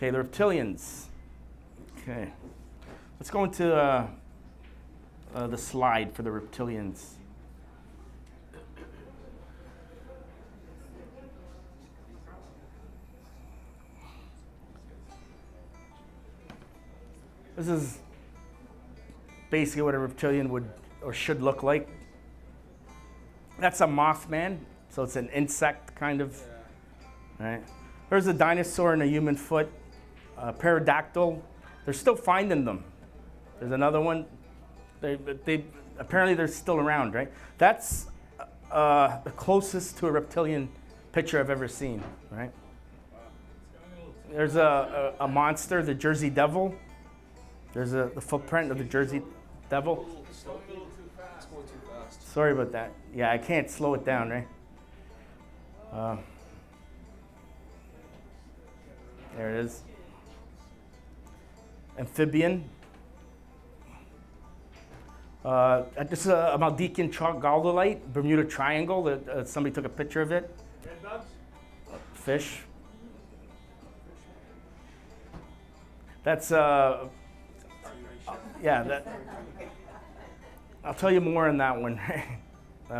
Okay, the Reptilians. Okay. Let's go into the slide for the Reptilians. This is basically what a reptilian would or should look like. That's a Mothman, so it's an insect kind of. Right. There's a dinosaur and a human foot, pterodactyl. They're still finding them. There's another one. They apparently they're still around, right? That's the closest to a reptilian picture I've ever seen, right? There's a monster, the Jersey Devil. There's the footprint of the Jersey Devil. Sorry about that. Yeah, I can't slow it down, right? There it is. Amphibian. This is a Maldikian troglodyte, Bermuda Triangle. That somebody took a picture of it. Fish. That's yeah. That. I'll tell you more on that one.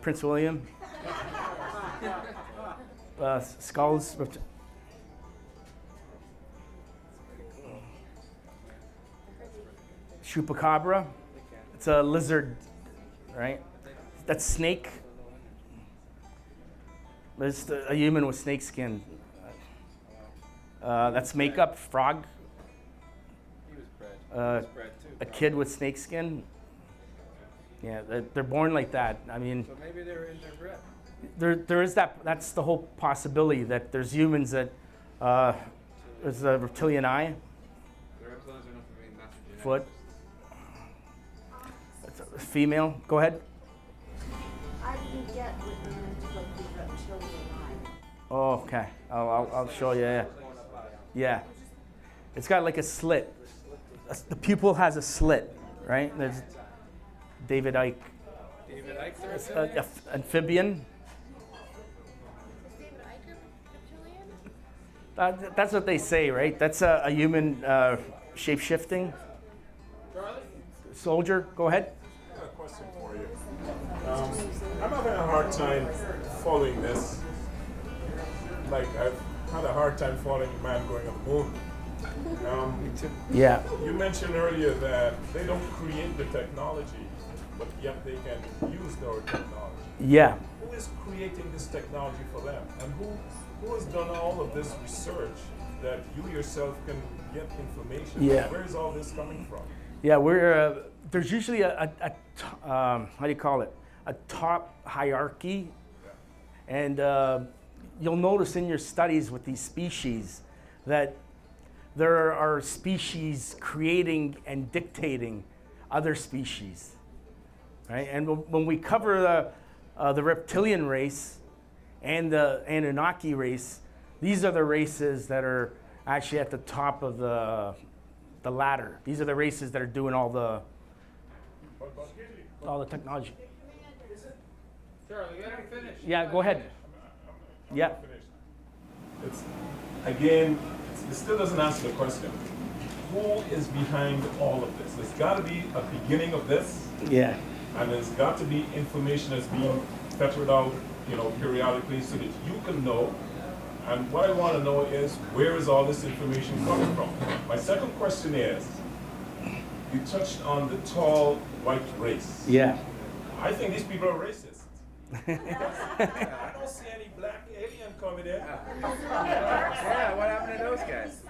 Prince William. Skulls. Chupacabra. It's a lizard, right? That's snake. There's a human with snake skin. That's makeup, frog. A kid with snake skin. Yeah, they're born like that. I mean, so maybe they're interbred. There is that. That's the whole possibility that there's humans that there's a reptilian eye. The reptilians are not the main master genetics. Foot. That's a female. Go ahead. I didn't get what you meant about the reptilian eye. Oh, okay. I'll show you. Yeah. Yeah. It's got like a slit. The pupil has a slit, right? There's David Icke. David Icke, the reptilian? Amphibian. Is David Icke reptilian? That's what they say, right? That's a human shape-shifting. Soldier, go ahead. I got a question for you. I'm having a hard time following this. Like, I've had a hard time following man going on the moon. Yeah. You mentioned earlier that they don't create the technology, but yet they can use their technology. Yeah. Who is creating this technology for them? And who has done all of this research that you yourself can get information? Yeah. Where is all this coming from? Yeah, there's usually a how do you call it? A top hierarchy. And you'll notice in your studies with these species that there are species creating and dictating other species, right? And when we cover the reptilian race and the Anunnaki race, these are the races that are actually at the top of the ladder. These are the races that are doing all the technology. Charlie, let me finish. Yeah, go ahead. Yeah. It's, again, it still doesn't answer the question. Who is behind all of this? There's got to be a beginning of this, Yeah. and there's got to be information that's being filtered out, periodically so that you can know. And what I want to know is, where is all this information coming from? My second question is, you touched on the tall white race. Yeah. I think these people are racist. I don't see any black alien coming in. Yeah, what happened to those guys?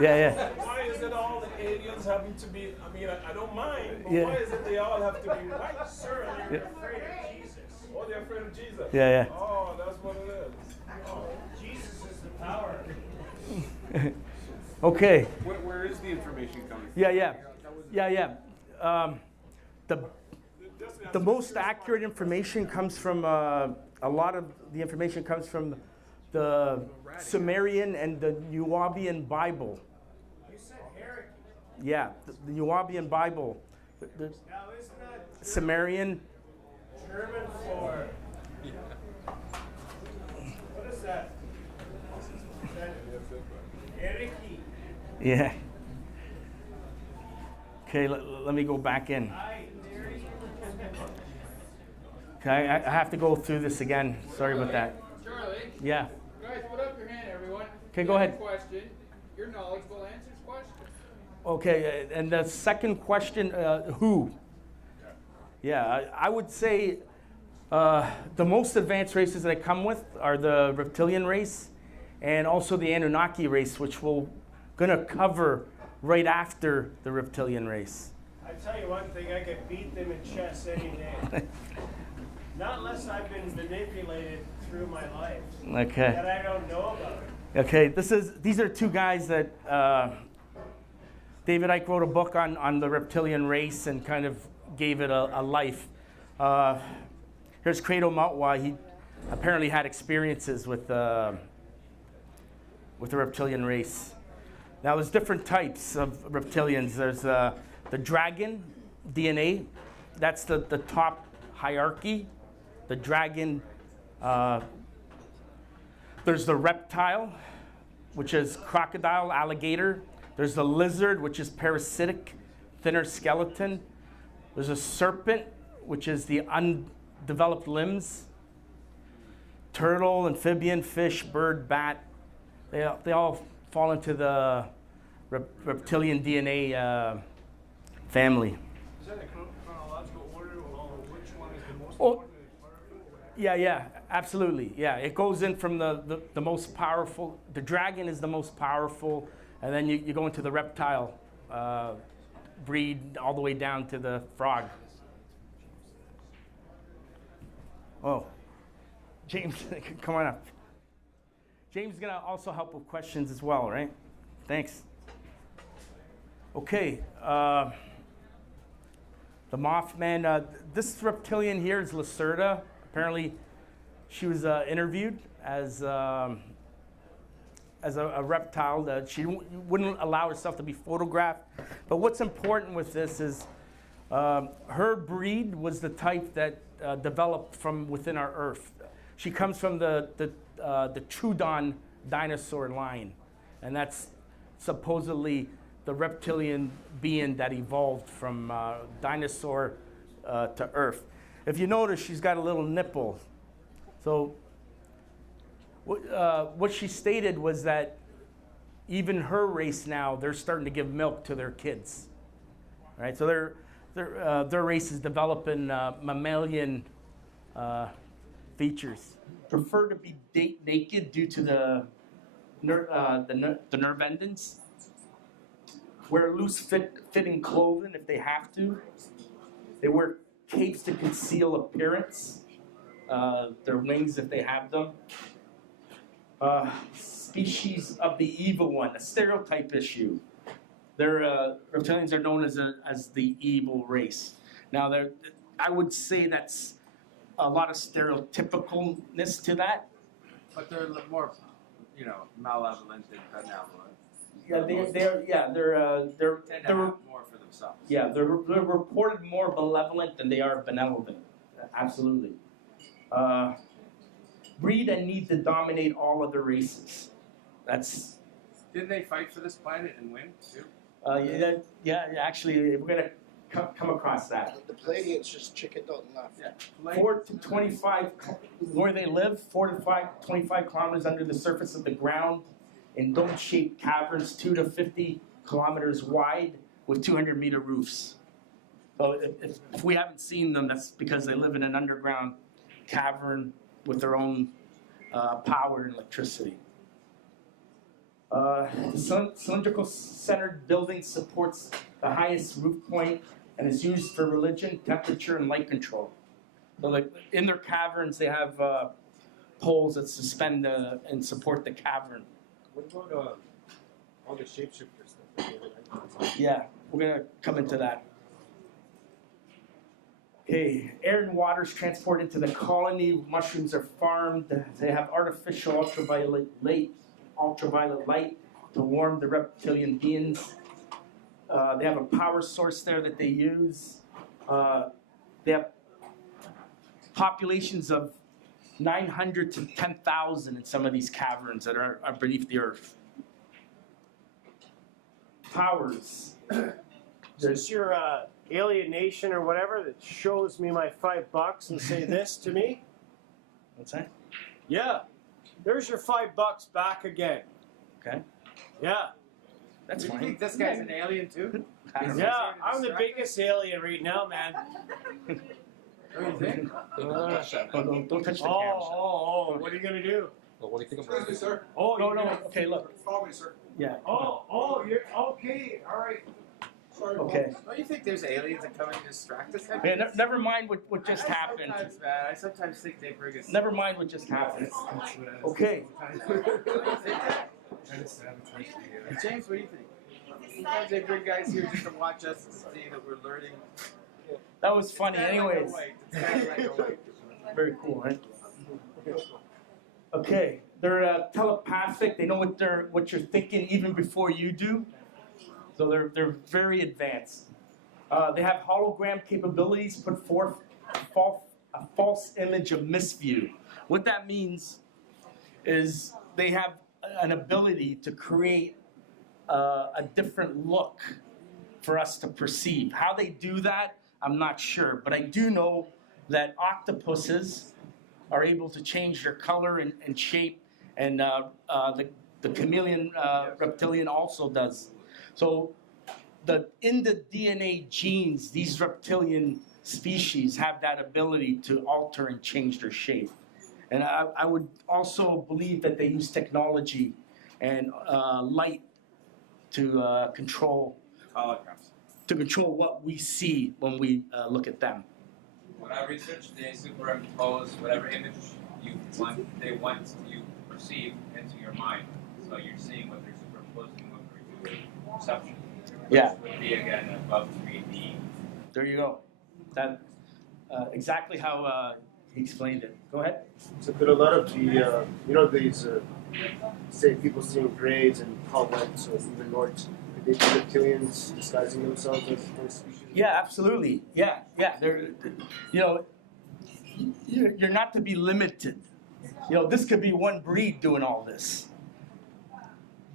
Yeah. Why is it all the aliens having to be, I don't mind, but Yeah. why is it they all have to be white? Sir, they're afraid of Jesus. Oh, they're afraid of Jesus. Yeah. Oh, that's what it is. Oh, Jesus is the power. Okay. Where is the information coming from? Yeah. The most accurate information comes from a lot of the information comes from the Sumerian and the Nubian Bible. You said hierarchy. Yeah, the Nubian Bible. The Now, isn't that Sumerian. German for? What is that? Hierarchy. Yeah. Okay, let me go back in. Okay, I have to go through this again. Sorry about that. Charlie, Yeah. guys, put up your hand, everyone. Okay, go ahead. Question. Your knowledgeable answers question. Okay, and the second question, who? Yeah, I would say the most advanced races that I come with are the reptilian race and also the Anunnaki race, which we're going to cover right after the reptilian race. I tell you one thing, I could beat them in chess any day. Not unless I've been manipulated through my life. Okay. That I don't know about it. Okay, these are two guys that David Icke wrote a book on the reptilian race and kind of gave it a life. Here's Credo Mautwa. He apparently had experiences with the reptilian race. Now, there's different types of reptilians. There's the dragon DNA. That's the top hierarchy. The dragon. There's the reptile, which is crocodile, alligator. There's the lizard, which is parasitic, thinner skeleton. There's a serpent, which is the undeveloped limbs. Turtle, amphibian, fish, bird, bat. They all fall into the reptilian DNA family. Is that a chronological order or which one is the most Oh, important? yeah, absolutely. Yeah, it goes in from the most powerful. The dragon is the most powerful, and then you go into the reptile breed all the way down to the frog. Oh, James, come on up. James is going to also help with questions as well, right? Thanks. Okay. The Mothman. This reptilian here is Lacerda. Apparently, she was interviewed as a reptile. She wouldn't allow herself to be photographed. But what's important with this is her breed was the type that developed from within our Earth. She comes from the Troodon dinosaur line, and that's supposedly the reptilian being that evolved from dinosaur to Earth. If you notice, she's got a little nipple. So what she stated was that even her race now, they're starting to give milk to their kids. Right? So their race is developing mammalian features. Prefer to be naked due to the nerve endings. Wear loose fitting clothing if they have to. They wear capes to conceal appearance. Their wings if they have them. Species of the evil one, a stereotype issue. Reptilians are known as the evil race. Now, I would say that's a lot of stereotypicalness to that. But they're more, malevolent than benevolent. Yeah, they're Tend to have more for themselves. Yeah, they're reported more malevolent than they are benevolent. Absolutely. Breed and need to dominate all other races. That's. Didn't they fight for this planet and win too? Actually, we're gonna come across that. The Palladians just chickened out and left. Yeah. 4 to 25, where they live, 4 to 25 kilometers under the surface of the ground, in dome-shaped caverns, 2 to 50 kilometers wide, with 200-meter roofs. So if we haven't seen them, that's because they live in an underground cavern with their own power and electricity. The cylindrical centered building supports the highest roof point and is used for religion, temperature, and light control. So like in their caverns, they have poles that suspend and support the cavern. What about all the shapeshifter stuff? Yeah, we're gonna come into that. Okay, air and water is transported into the colony. Mushrooms are farmed. They have artificial ultraviolet light to warm the reptilian beings. They have a power source there that they use. They have populations of 900 to 10,000 in some of these caverns that are beneath the earth. powers. Is this your alienation or whatever that shows me my $5 and say this to me? What's that? Yeah. There's your $5 back again. Okay, Yeah. that's You fine. think this guy's an alien too? I don't know. Yeah, I'm the biggest alien right now, man. What do you think? Oh, don't touch the Oh, camera. oh, oh. What are you going to do? Well, what do you think about this? sir. Oh, No, you're no. gonna- Okay, look. Follow me, sir. Yeah. Oh, you're okay. All right. Sorry. Okay. Don't you think there's aliens that come and distract us? Yeah, never mind what just happened. Sometimes, man, I sometimes think they bring us. Never mind what just happened. Okay. James, what do you think? Sometimes they bring guys here just to watch us and see that we're learning. That was funny. It's kinda Anyways, like a weight. It's kinda like a weight. very cool, right? Okay, they're telepathic. They know what you're thinking even before you do. So they're very advanced. They have hologram capabilities. Put forth a false image of misview. What that means is they have an ability to create a different look for us to perceive. How they do that, I'm not sure, but I do know that octopuses are able to change their color and shape, and the chameleon reptilian also does. So in the DNA genes, these reptilian species have that ability to alter and change their shape. And I would also believe that they use technology and light to control what we see when we look at them. When I researched, they superimpose whatever image they want you perceive into your mind. So you're seeing what they're superimposing over your perception. Yeah. Which would be again above 3D. There you go. That exactly how he explained it. Go ahead. So could a lot of the, these, say people seeing grades and comments or even Nords, could they be reptilians disguising themselves as one species? Yeah, absolutely. Yeah. They're, you're not to be limited. This could be one breed doing all this.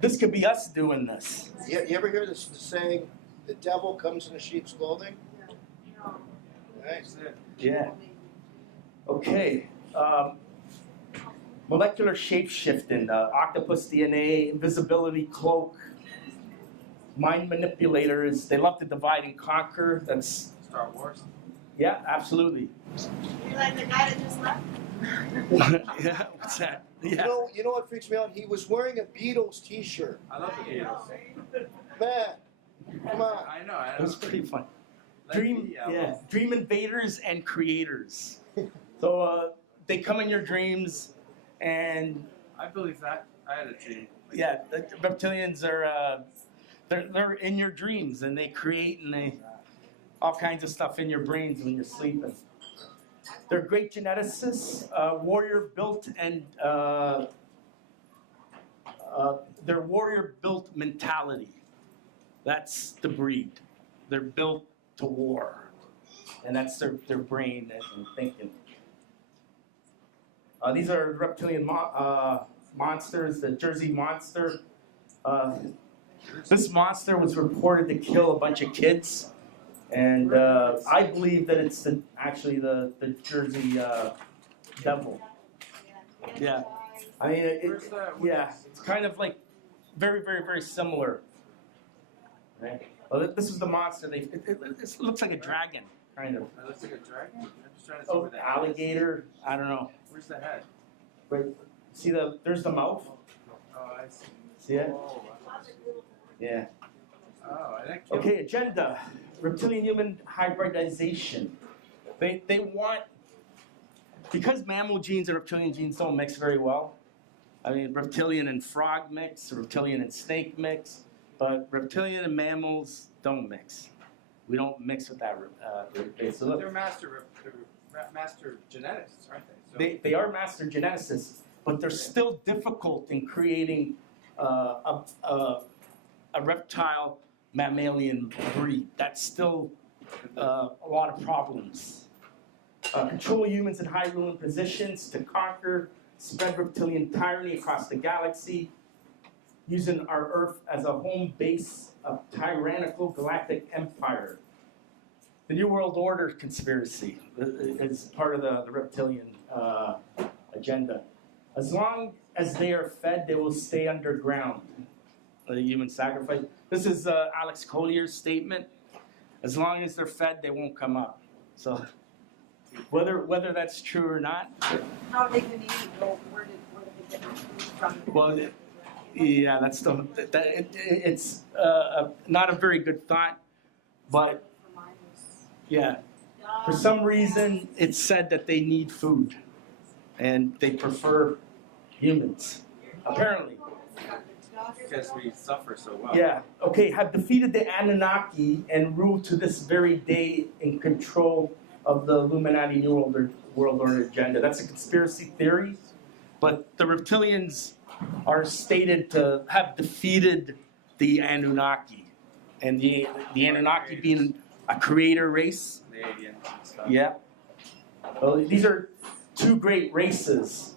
This could be us doing this. You ever hear this saying, the devil comes in a sheep's clothing? Right. Yeah. Okay. Molecular shape-shifting, octopus DNA, invisibility cloak, mind manipulators. They love to divide and conquer. That's Star Wars. yeah, absolutely. You like the guy that just left? Yeah, what's that? You know what freaks me out? He was wearing a Beatles t-shirt. I love the Beatles. Man, come on. I know. It was pretty fun. Like Dream, the, yeah, dream invaders and creators. So they come in your dreams, and I believe that. I had a dream. yeah, the reptilians are they're in your dreams, and they create and they all kinds of stuff in your brains when you're sleeping. They're great geneticists, warrior built, and their warrior built mentality. That's the breed. They're built to war, and that's their brain and thinking. These are reptilian monsters, the Jersey monster. This monster was reported to kill a bunch of kids, and I believe that it's actually the Jersey devil. Yeah, I mean, it's kind of like very, very, very similar. Right? Well, this is the monster. It looks like a dragon, kind of. It looks like a dragon. I'm just trying to see Oh, where the head is. alligator. I don't know. Where's the head? Right. See there's the mouth. Oh, I see. See it? Oh, Yeah. oh, and that killed. Okay, agenda. Reptilian human hybridization. They want, because mammal genes and reptilian genes don't mix very well. I mean, reptilian and frog mix, reptilian and snake mix, but reptilian and mammals don't mix. We don't mix with that. So They're master genetics, aren't they? they are master geneticists, but they're still difficult in creating a reptile mammalian breed. That's still a lot of problems. Control humans in high ruling positions to conquer, spread reptilian tyranny across the galaxy. using our Earth as a home base of tyrannical galactic empire. The New World Order conspiracy is part of the reptilian agenda. As long as they are fed, they will stay underground. The human sacrifice. This is Alex Collier's statement. As long as they're fed, they won't come up. So whether that's true or not. How are they going to eat? Well, where did they get their food from? Well, yeah, that's it's not a very good thought, but yeah, for some reason it's said that they need food, and they prefer humans, apparently. Because we suffer so well. Yeah, okay, have defeated the Anunnaki and rule to this very day in control of the Illuminati New World Order agenda. That's a conspiracy theory, but the reptilians are stated to have defeated the Anunnaki, and the Anunnaki being a creator race. The aliens and stuff. Yeah. Well, these are two great races